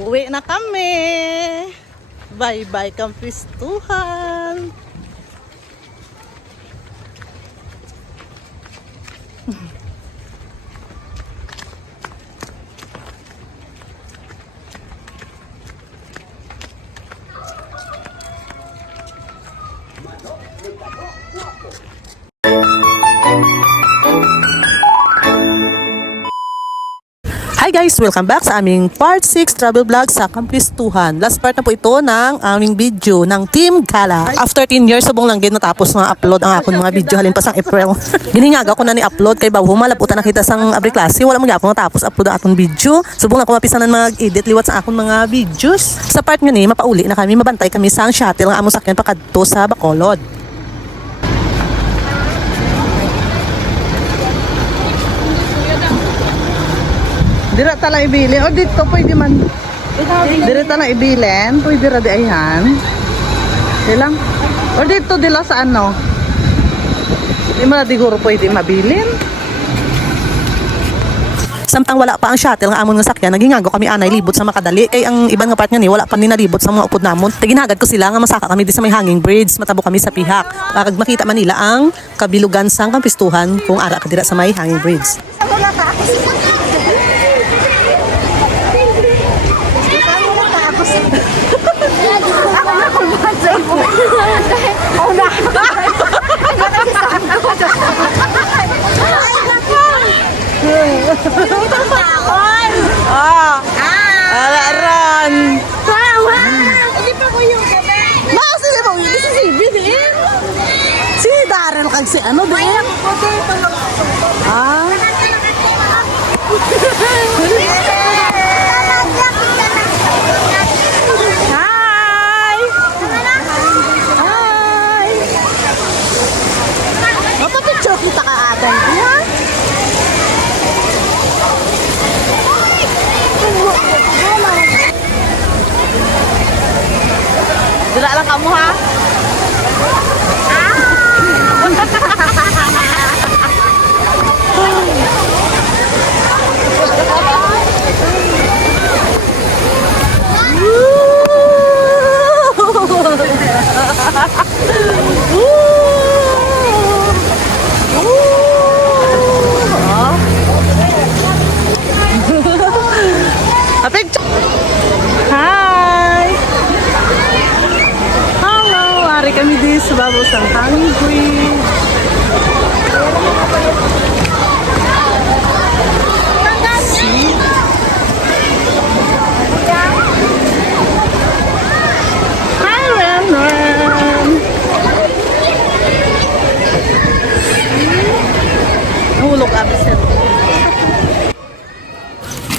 Uwi na kami. Bye-bye Kampistuhan. Hi guys! Welcome back sa aming part 6 travel vlog sa Kampistuhan. Last part na po ito ng aming video ng Team Gala. After 10 years, subong lang din natapos na upload ang akong mga video halin pa sang April. Giningaga ko na ni upload kay bawo malaputan na kita sang abri klase. Wala mo gyapon natapos upload ang akong video. Subong lang ko mapisanan mag-edit liwat sa akong mga videos. Sa part nga ni mapauli na kami, mabantay kami sang shuttle nga among sakyan pakadto sa Bacolod. Dira tala ibilin. O dito pwede man. Dira tala ibilin. Pwede ra di ayhan. Dilang. O dito dila sa ano. Di mo na diguro pwede mabilin. Samtang wala pa ang shuttle nga amon nga sakyan, nagingago kami anay libot sa makadali. Kay ang ibang nga part nga ni wala pa ni nalibot sa mga upod namon. Ginagad ko sila nga masaka kami di sa may hanging bridge. Matabo kami sa pihak. Kag makita man nila ang kabilugan sang Kampistuhan kung ara ka dira sa may hanging bridge. Alaran. Hindi pa ko yung gabi. Sila ba yung si din? Si Daryl kag si ano din? Ah. Hi. Hi. Mapapicture kita ka adan ha? Dila lang kamu ha? Hi! Hello! Ari kami di sa babaw sang hanging bridge. See? Hi, Renan! Nahulog absent.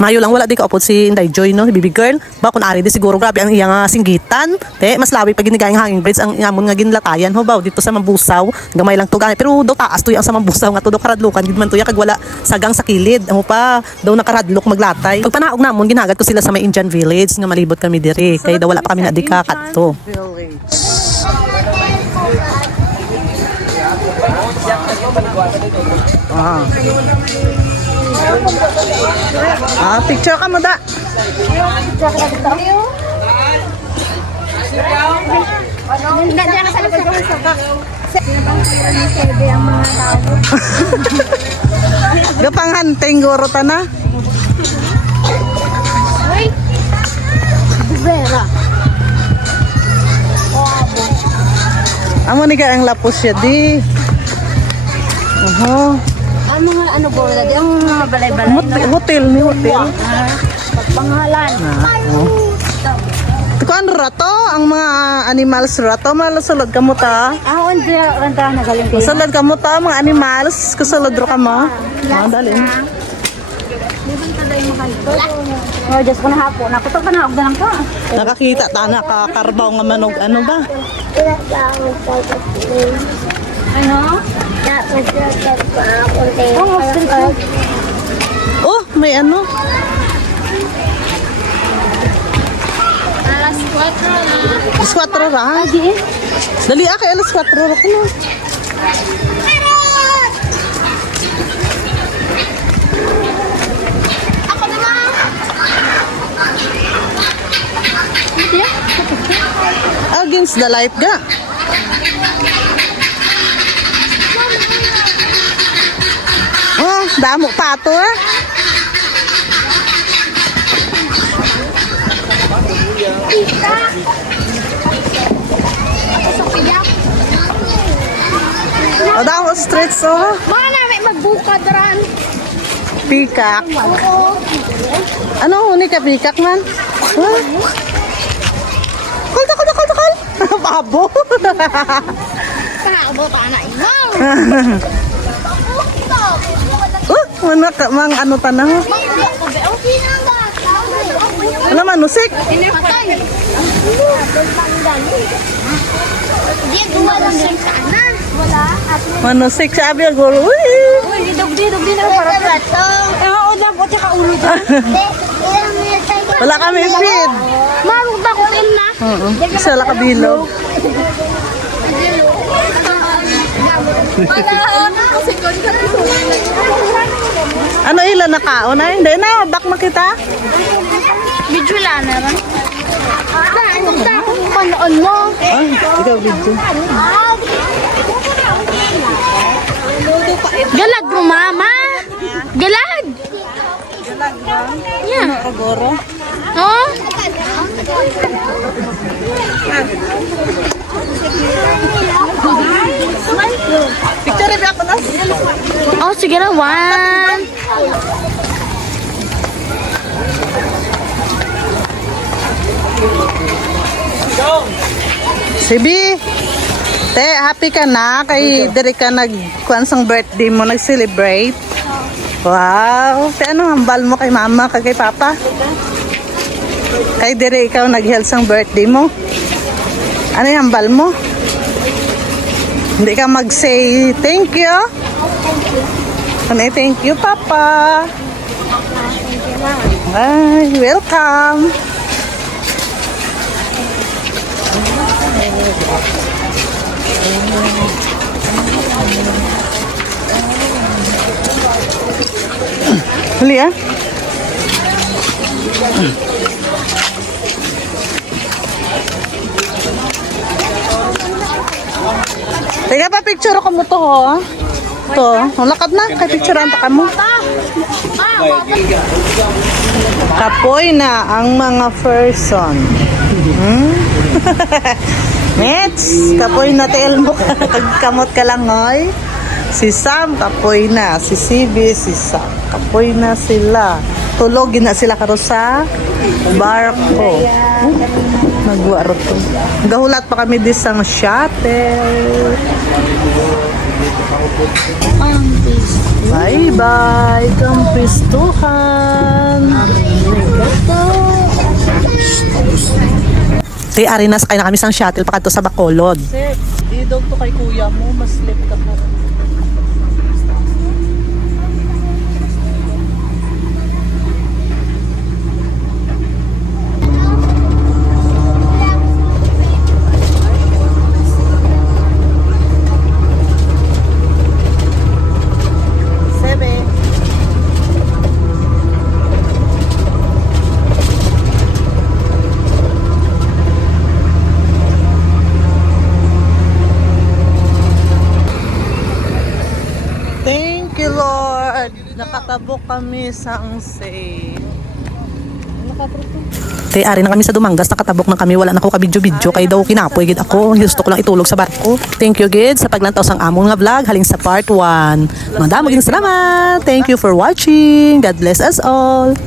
Mayo lang wala di ka upod si Inday Joy no, si baby girl. Ba kun ari di siguro grabe ang iyang singgitan. Mas lawi pag ginigayang hanging bridge ang amon nga ginlatayan ho baw dito sa Mambusaw. Gamay lang to gani pero daw taas to ang sa Mambusaw nga to do karadlukan gid man to ya kag wala sagang sa kilid. Amo pa daw nakaradlok maglatay. Pag panaog namon ginagad ko sila sa may Indian village nga malibot kami diri. Kay daw wala pa kami na di ka kadto. Picture ka mo da. Nandiyan ka sa likod ng sabak. Ang mga tao. Gapang hunting guro ta na. Uy! Bubera. Amo ni ka ang lapos siya di. Ang mga ano po, ang mga balay-balay. Hotel ni hotel. Pagpangalan. Kuan rato ang mga animals rato malasulod kamo ta. Hindi ranta na galing din. Masulod kamo ta mga animals kusulod ro kamo. Dali. Oh, just ko na hapon. Nakutok ka na, huwag na lang ka. Nakakita ta nakakarbaw nga manog ano ba? Ano? Oh, may ano? Alas 4 na. Alas 4 ra. Dali kay alas 4 ra ko na. Ako naman. Prince, the life ga. Oh, damo pa to eh. Pika. Ako sa piyak. O, damo streets oh. Baka namin magbukad ran. Peacock. Oo. Ano huni ka, peacock man? Huh? Kal. Babo. Kakabo pa na ikaw. Mana ka mang ano tanang? Ano man usik? Patay. Di dua lang sa sana. Wala. Manusik sabi ang gulo. Uy, didog na para plato. Oo, na po tsaka ulo dyan. Wala kami feed. Marong ba ko na? Oo. Isa lang kabilog. Ano ilan na kaon ay? Hindi na, back na kita. Medyo lang na rin. Ano ka kung panoon mo? Ay, ikaw video. Galag mo, mama. Galag. Yeah. Agoro. Oh? Picture rin ako na. Oh, sige na. One. Sibi, te, happy ka na? Kay diri ka nag-kuansang birthday mo, nag-celebrate? Wow! Te, ano hambal mo kay mama, kay papa? Kay diri ikaw nag-health sang birthday mo? Ano yung hambal mo? Hindi ka mag-say thank you? Ano yung thank you, papa? Ay, welcome! Huli ah. Teka pa picture ko mo to ho. To, lakad na kay picturean ta kamo. Kapoy na ang mga person. Nets, kapoy na tel mo. Kamot ka lang hoy. Si Sam, kapoy na. Si CB, si Sam. Kapoy na sila. Tulogin na sila karo sa barko. Nagwaro to. Gahulat pa kami disang shuttle. Bye-bye. Kampistuhan. Ti arena sakay na kami sang shuttle pa kadto sa Bacolod. Idog to kay kuya mo, mas lip ka pa. Thank you, Lord. Nakatabok kami sa safe. Tay, ari na kami sa Dumangas, nakatabok na kami, wala na ko kabidyo-bidyo, kay daw kinapoy gid ako, gusto ko lang itulog sa barko. Thank you gid sa paglantaw sang among nga vlog, halin sa part 1. Madamo gid salamat. Thank you for watching. God bless us all.